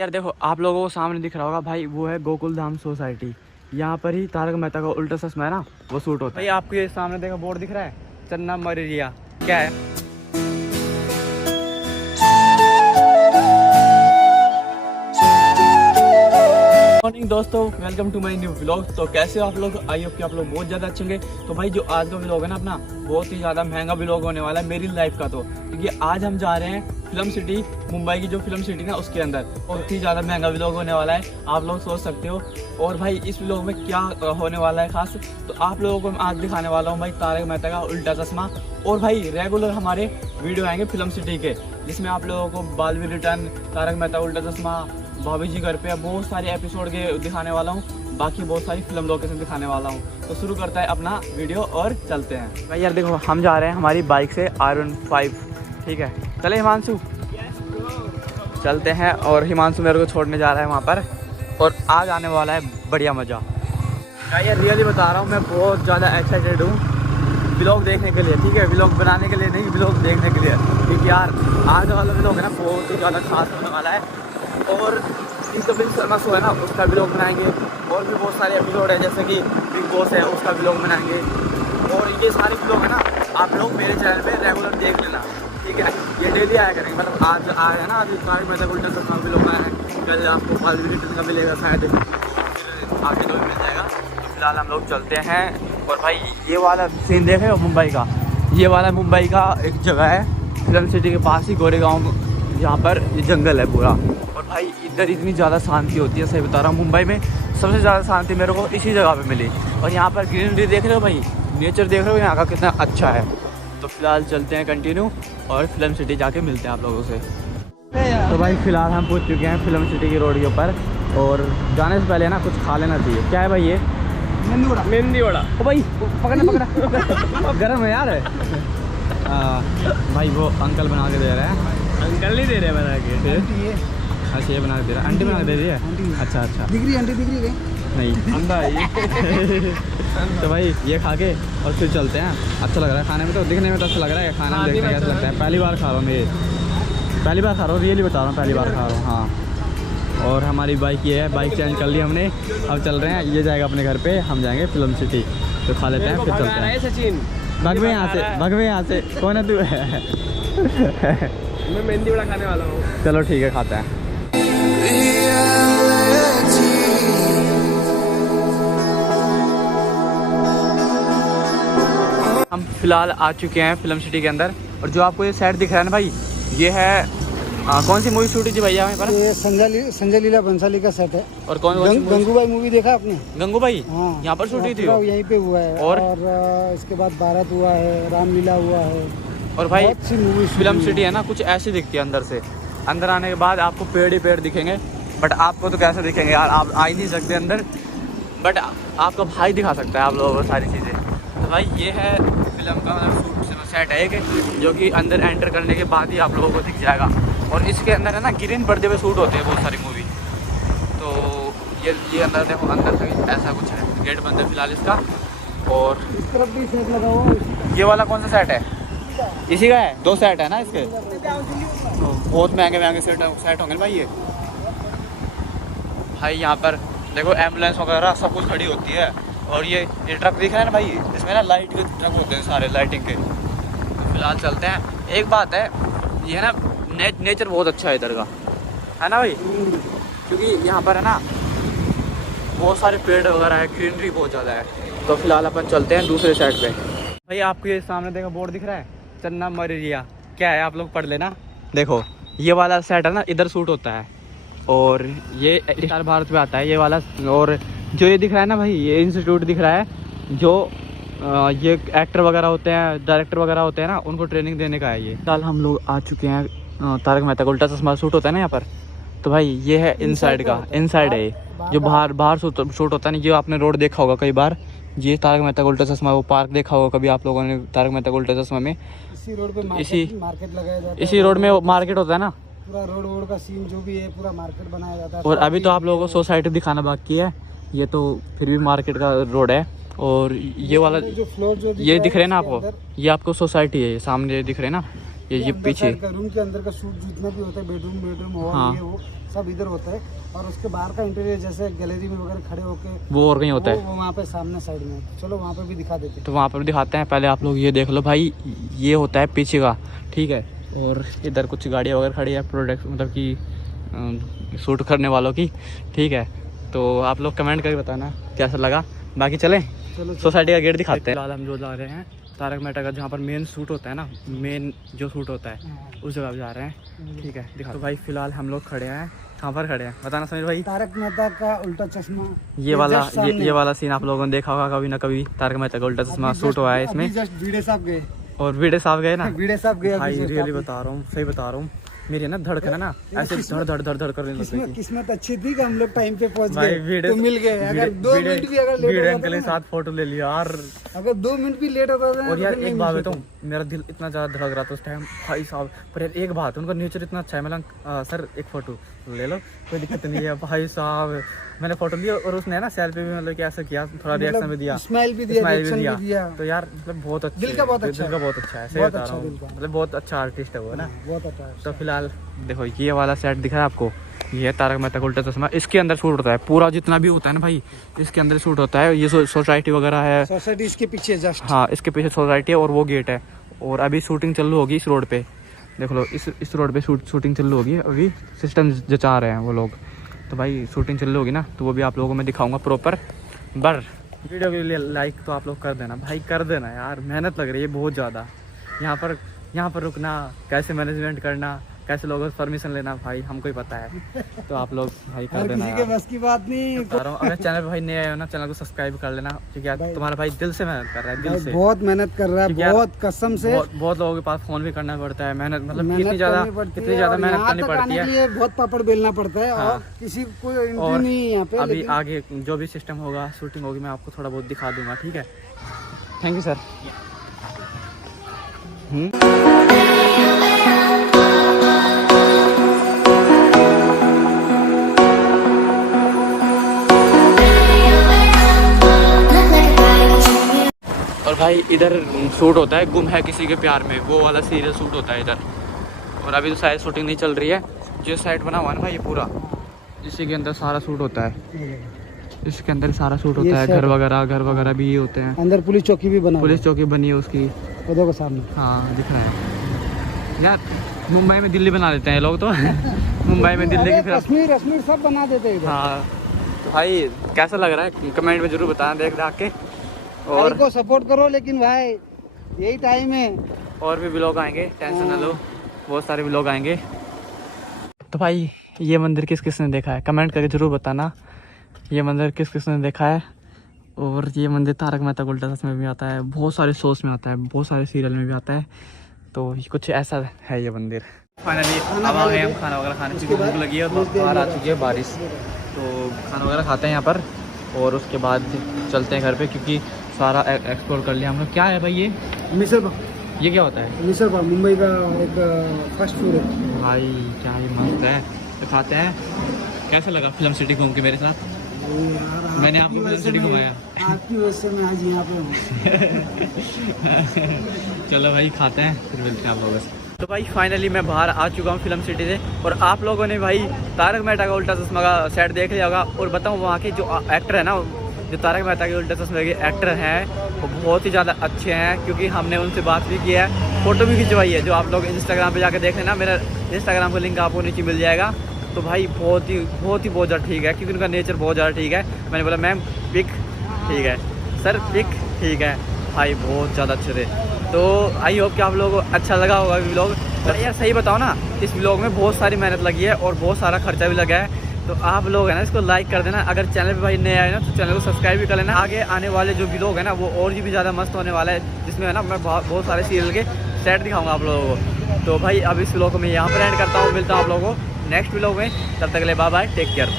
यार देखो आप लोगों को सामने दिख रहा होगा भाई, वो है गोकुल धाम सोसाइटी। यहाँ पर ही तारक मेहता का उल्टा चश्मा है ना, वो शूट होता है। भाई आपके सामने देखो बोर्ड दिख रहा है, चन्ना मरेरिया क्या है। मॉर्निंग दोस्तों, welcome to my new vlog. तो कैसे हो आप लोग? आई होप कि आप लोग बहुत ज़्यादा अच्छे होंगे। तो भाई जो आज का व्लॉग है ना अपना, बहुत ही ज़्यादा महंगा व्लॉग होने वाला है मेरी लाइफ का। तो क्योंकि आज हम जा रहे हैं फिल्म सिटी, मुंबई की जो फिल्म सिटी ना उसके अंदर। बहुत ही ज़्यादा महंगा व्लॉग होने वाला है, आप लोग सोच सकते हो। और भाई इस व्लॉग में क्या होने वाला है खास, तो आप लोगों को मैं आज दिखाने वाला हूँ भाई तारक मेहता का उल्टा चश्मा। और भाई रेगुलर हमारे वीडियो आएंगे फिल्म सिटी के, जिसमें आप लोगों को बालवीर रिटर्न, तारक मेहता उल्टा चश्मा, भाभी जी घर पे, बहुत सारे एपिसोड के दिखाने वाला हूँ। बाकी बहुत सारी फिल्म लोकेशन दिखाने वाला हूँ। तो शुरू करता है अपना वीडियो और चलते हैं। भाई यार देखो हम जा रहे हैं हमारी बाइक से R15, ठीक है। चले हिमांशु, चलते हैं। और हिमांशु मेरे को छोड़ने जा रहा है वहाँ पर, और आज आने वाला है बढ़िया मज़ा। यार रियली बता रहा हूँ, मैं बहुत ज़्यादा एक्साइटेड हूँ व्लॉग देखने के लिए, ठीक है। व्लॉग बनाने के लिए नहीं, व्लॉग देखने के लिए। क्योंकि यार आज वाला व्लॉग है ना बहुत ही ज़्यादा खास होने वाला है। और कपिल शर्मा शो है ना उसका व्लॉग बनाएंगे, और भी बहुत सारे एपिसोड है जैसे कि बिग बॉस है उसका व्लॉग बनाएंगे। और ये सारे व्लॉग है ना आप लोग मेरे चैनल पे रेगुलर देख लेना, ठीक है। ये डेली आया करेंगे, मतलब आज आया है ना, अभी तारक मेहता का उल्टा चश्मा व्लॉग आया है, कल आपको बालवीर रिटर्न का मिलेगा शायद, आगे तो मिल जाएगा। तो फिलहाल हम लोग चलते हैं। और भाई ये वाला सीन देखे हो मुंबई का, ये वाला मुंबई का एक जगह है फिल्म सिटी के पास ही, गोरेगांव, जहाँ पर ये जंगल है पूरा। और भाई इधर इतनी ज़्यादा शांति होती है, सही बता रहा हूँ। मुंबई में सबसे ज़्यादा शांति मेरे को इसी जगह पे मिली। और यहाँ पर ग्रीनरी देख रहे हो भाई, नेचर देख रहे हो यहाँ का कितना अच्छा है। तो फिलहाल चलते हैं कंटिन्यू, और फिल्म सिटी जाके मिलते हैं आप लोगों से। तो भाई फिलहाल हम पहुँच चुके हैं फिल्म सिटी की रोड के ऊपर। और जाने से पहले ना कुछ खा लेना चाहिए। क्या है भाई ये? मेहंदी वड़ा। ओ भाई पकड़ना गर्म है यार। भाई वो अंकल बना के दे रहे हैं। अंकल नहीं दे रहे बना के, अच्छा ये बना के दे रहा है, आंटी बना के दे रही है। अच्छा अच्छा, डिग्री आंटी डिग्री गई नहीं अंडा ये। तो भाई ये खा के और फिर चलते हैं। अच्छा लग रहा है खाने में, तो दिखने में तो अच्छा लग रहा है, खाने में देखने में कैसा लगता है। पहली बार खा रहा हूँ मैं, पहली बार खा रहा हूँ, रियली बता रहा हूँ, पहली बार खा रहा हूँ। हाँ, और हमारी बाइक ये है, बाइक चेंज कर ली हमने, अब चल रहे हैं। ये जाएगा अपने घर पे, हम जाएंगे फिल्म सिटी। तो खा लेते हैं फिर चलते हैं। सचिन भगवे यहाँ से, भगवे यहाँ से। कौन है तू? मैं मेहंदी वड़ा खाने वाला हूँ। चलो ठीक है, खाते हैं। हम फिलहाल आ चुके हैं फिल्म सिटी के अंदर। और जो आपको ये सेट दिख रहा है ना भाई, ये है कौन सी मूवी शूट हुई थी भैया यहाँ पर? ये संजय लीला बंसाली का सेट है। और कौन गंगूबाई मूवी देखा आपने? गंगूबाई, हाँ, यहाँ पर शूट हुई थी, यहीं पे हुआ है। और इसके बाद भारत हुआ है, रामलीला हुआ है। और भाई बहुत सी मूवी फिल्म सिटी है ना कुछ ऐसी दिखती है अंदर से। अंदर आने के बाद आपको पेड़ ही पेड़ दिखेंगे, बट आपको तो कैसे दिखेंगे यार, आप आ ही नहीं सकते अंदर। बट आपका भाई दिखा सकता है आप लोगों को सारी चीज़ें। तो भाई ये है फिल्म का मतलब शूट सेट है एक, जो कि अंदर एंटर करने के बाद ही आप लोगों को दिख जाएगा। और इसके अंदर है ना ग्रीन पर्दे पे शूट होते हैं बहुत सारी मूवी। तो ये अंदर देखो, अंदर से ऐसा कुछ है, गेट बंद है फिलहाल इसका। और इस तरफ भी सेट लगा हुआ है। ये वाला कौन सा सेट है? इसी का है, 2 सेट है ना इसके। तो बहुत महंगे महंगे सेट होंगे भाई ये। भाई यहाँ पर देखो एम्बुलेंस वगैरह सब कुछ खड़ी होती है। और ये ट्रक दिख रहा है ना भाई, इसमें ना लाइट के ट्रक होते हैं सारे, लाइटिंग के। तो फिलहाल चलते हैं। एक बात है, ये है ना नेचर बहुत अच्छा है इधर का, है ना भाई? क्योंकि यहाँ पर है ना बहुत सारे पेड़ वगैरह है, ग्रीनरी बहुत ज़्यादा है। तो फिलहाल अपन चलते हैं दूसरे साइड पे। भाई आपको ये सामने देखो बोर्ड दिख रहा है, चन्ना मरेरिया क्या है, आप लोग पढ़ लेना। देखो ये वाला सेट है ना इधर शूट होता है, और ये स्टार भारत में आता है ये वाला। और जो ये दिख रहा है ना भाई, ये इंस्टीट्यूट दिख रहा है, जो ये एक्टर वगैरह होते हैं, डायरेक्टर वगैरह होते हैं ना, उनको ट्रेनिंग देने का है ये। फिलहाल हम लोग आ चुके हैं तारक मेहता का उल्टा चश्मा शूट होता है ना यहाँ पर। तो भाई ये है इनसाइड का, इनसाइड है ये, जो बाहर शूट होता है ना। जो आपने रोड देखा होगा कई बार, ये तारक मेहता का उल्टा चश्मा, वो पार्क देखा होगा कभी आप लोगों ने तारक मेहता का उल्टा चश्मा में। इसी रोड पे मार्केट लगाया जाता है, इसी रोड में मार्केट होता है ना, पूरा रोड का सीन जो भी है पूरा मार्केट बनाया जाता है। और अभी तो आप लोगों को सोसाइटी दिखाना बाकी है, ये तो फिर भी मार्केट का रोड है। और ये वाला जो फ्लोर जो ये दिख रहे हैं ना आपको, ये आपको सोसाइटी है, सामने दिख रहे हैं ना, ये पीछे रूम के अंदर का शूट जितना भी होता है, बेडरूम हॉल, हाँ। ये वो सब इधर होता है। और उसके बाहर का इंटीरियर जैसे गैलरी में वगैरह खड़े होके वो और कहीं होता है, वो वहाँ पे सामने साइड में। चलो वहाँ पे भी दिखा देते हैं। तो वहाँ पर भी दिखाते हैं। पहले आप लोग ये देख लो भाई, ये होता है पीछे का, ठीक है। और इधर कुछ गाड़ियाँ वगैरह खड़ी है, प्रोडक्ट मतलब कि शूट करने वालों की, ठीक है। तो आप लोग कमेंट करके बताना कैसा लगा। बाकी चलें चलो सोसाइटी का गेट दिखाते हैं। फिलहाल हम जो जा रहे हैं तारक मेहता का, जहाँ पर मेन शूट होता है ना, मेन जो शूट होता है उस जगह पे जा रहे हैं, ठीक है। दिखा। तो भाई फिलहाल हम लोग खड़े हैं, कहाँ पर खड़े हैं बताना समीर भाई? तारक मेहता का उल्टा चश्मा, ये वाला सीन आप लोगों ने देखा होगा कभी ना कभी। तारक मेहता का उल्टा चश्मा शूट हुआ है इसमें। जस्ट वीडियो साहब गए और वीडियो साहब गए ना, वीडियो साहब गए। भाई रियली बता रहा हूँ, सही बता रहा हूँ, मेरी ना धड़कन है ना ऐसे धड़ धड़ धड़ करने लग गई। किस्मत अच्छी थी कि हम लोग टाइम पे पहुंच भाई गए, तो मिल गए। अगर 2 मिनट भी अगर लेट वीडियो होता अंकल के साथ फोटो ले लिया यार। अगर 2 मिनट भी लेट होता था। और यार एक बात है, तो मेरा दिल इतना ज़्यादा धड़क रहा था उस टाइम भाई साहब। पर यार एक बात है, उनका नेचर इतना अच्छा है। मतलब सर एक फ़ोटो ले लो, कोई दिक्कत नहीं है भाई साहब। मैंने फ़ोटो लिया और उसने ना सेल्फी भी मतलब कि ऐसा किया, थोड़ा रिएक्शन भी दिया, स्माइल भी दिया। तो यार मतलब बहुत अच्छा, दिल का बहुत अच्छा है, सही बता रहा हूँ। मतलब बहुत अच्छा आर्टिस्ट है वो ना, बहुत अच्छा है। तो फिलहाल देखो ये वाला सेट दिख रहा है आपको, ये है तारक मेहता का उल्टा चश्मा। इसके अंदर शूट होता है पूरा, जितना भी होता है ना भाई इसके अंदर शूट होता है। ये सोसाइटी वगैरह है, सोसाइटी इसके पीछे जस्ट। हाँ इसके पीछे सोसाइटी है और वो गेट है। और अभी शूटिंग चालू होगी इस रोड पे, देख लो इस रोड पे शूटिंग चालू होगी। अभी सिस्टम जचा रहे हैं वो लोग, तो भाई शूटिंग चालू होगी ना, तो वो भी आप लोगों को मैं दिखाऊंगा प्रॉपर। बर वीडियो के लिए लाइक तो आप लोग कर देना भाई, कर देना यार, मेहनत लग रही है बहुत ज़्यादा। यहाँ पर रुकना, कैसे मैनेजमेंट करना, कैसे लोगों से परमिशन लेना, भाई हमको ही पता है। तो आप लोग भाई कर देना किसी के बस की बात नहीं। बता रहा हूँ। अगर चैनल पे भाई नए आए हो ना, चैनल को सब्सक्राइब कर लेना, क्योंकि यार तुम्हारा भाई दिल से मेहनत कर रहा है, दिल से बहुत मेहनत कर रहा है, बहुत कसम से। बहुत लोगों के पास फोन भी करना पड़ता है, मेहनत मतलब कितनी ज़्यादा मेहनत करनी पड़ती है, बहुत पापड़ बेलना पड़ता है। और किसी को एंट्री नहीं है यहाँ पे। अभी आगे जो भी सिस्टम होगा, शूटिंग होगी, मैं आपको थोड़ा बहुत दिखा दूंगा, ठीक है। Thank you sir. और भाई इधर शूट होता है गुम है किसी के प्यार में, वो वाला सीरियल शूट होता है इधर। और अभी तो शायद शूटिंग नहीं चल रही है। जो साइड बना हुआ है ना भाई ये पूरा, इसी के अंदर सारा शूट होता है, इसके अंदर सारा शूट होता है। घर वगैरह भी ये होते हैं। अंदर पुलिस चौकी भी बना, पुलिस चौकी बनी है उसकी, देखो सामने। हाँ दिख रहा है यार। मुंबई में दिल्ली बना देते हैं लोग तो मुंबई में दिल्ली की कश्मीर सब बना देते हैं। हाँ तो भाई कैसा लग रहा है कमेंट में जरूर बताना देख के। और को सपोर्ट करो, लेकिन भाई यही टाइम है। और भी व्लॉग आएंगे, टेंशन ना लो, बहुत सारे व्लॉग आएंगे। तो भाई ये मंदिर किस किस ने देखा है कमेंट करके जरूर बताना, ये मंदिर किस किस ने देखा है। और ये मंदिर तारक मेहता का उल्टा चश्मा में भी आता है, बहुत सारे शोज में आता है, बहुत सारे सीरियल में भी आता है। तो कुछ ऐसा है ये मंदिर। फाइनली अब आ गए हम खाना वगैरह खाने की, भूख लगी है और बाहर आ चुकी है बारिश, तो खाना वगैरह खाते हैं यहाँ पर। और उसके बाद चलते हैं घर पे, क्योंकि सारा एक्सप्लोर कर लिया हम लोग। क्या है भाई ये? मिसल पाव। ये क्या होता है? मिसल पाव मुंबई का एक फास्ट फूड है भाई, क्या ही मस्त है। तो खाते हैं। कैसा लगा फिल्म सिटी घूम के मेरे साथ? मैंने आपको फिल्म सिटी घुमाया, आपकी वजह से मैं आज यहाँ पे हूँ। चलो भाई खाते हैं, फिर मिलते हैं आप लोगों से। तो भाई फाइनली मैं बाहर आ चुका हूँ फिल्म सिटी से, और आप लोगों ने भाई तारक मेहता का उल्टा चश्मा का सेट देख लिया होगा। और बताऊँ वहाँ के जो एक्टर है ना, जो तारक मेहता के उल्टा चश्मे के एक्टर हैं, वो बहुत ही ज़्यादा अच्छे हैं, क्योंकि हमने उनसे बात भी की है, फ़ोटो भी खिंचवाई है। जो आप लोग इंस्टाग्राम पे जाकर देख लेना, मेरा इंस्टाग्राम का लिंक आपको नीचे मिल जाएगा। तो भाई बहुत ज़्यादा ठीक है, क्योंकि उनका नेचर बहुत ज़्यादा ठीक है। मैंने बोला मैम पिक ठीक है, सर पिक ठीक है, भाई बहुत ज़्यादा अच्छे थे। तो आई होप कि आप लोगों को अच्छा लगा होगा व्लॉग। पर यार सही बताओ ना, इस व्लॉग में बहुत सारी मेहनत लगी है और बहुत सारा खर्चा भी लगा है। तो आप लोग है ना इसको लाइक कर देना। अगर चैनल पे भाई नए आए ना, तो चैनल को सब्सक्राइब भी कर लेना। आगे आने वाले जो व्लॉग है ना, वो और भी ज़्यादा मस्त होने वाला है, जिसमें है ना मैं बहुत सारे सीरियल के सेट दिखाऊंगा आप लोगों को। तो भाई अब इस व्लॉग को मैं यहाँ पर एंड करता हूँ, मिलता हूँ आप लोगों को नेक्स्ट व्लॉग में। तब तक के लिए बाय बाय, टेक केयर।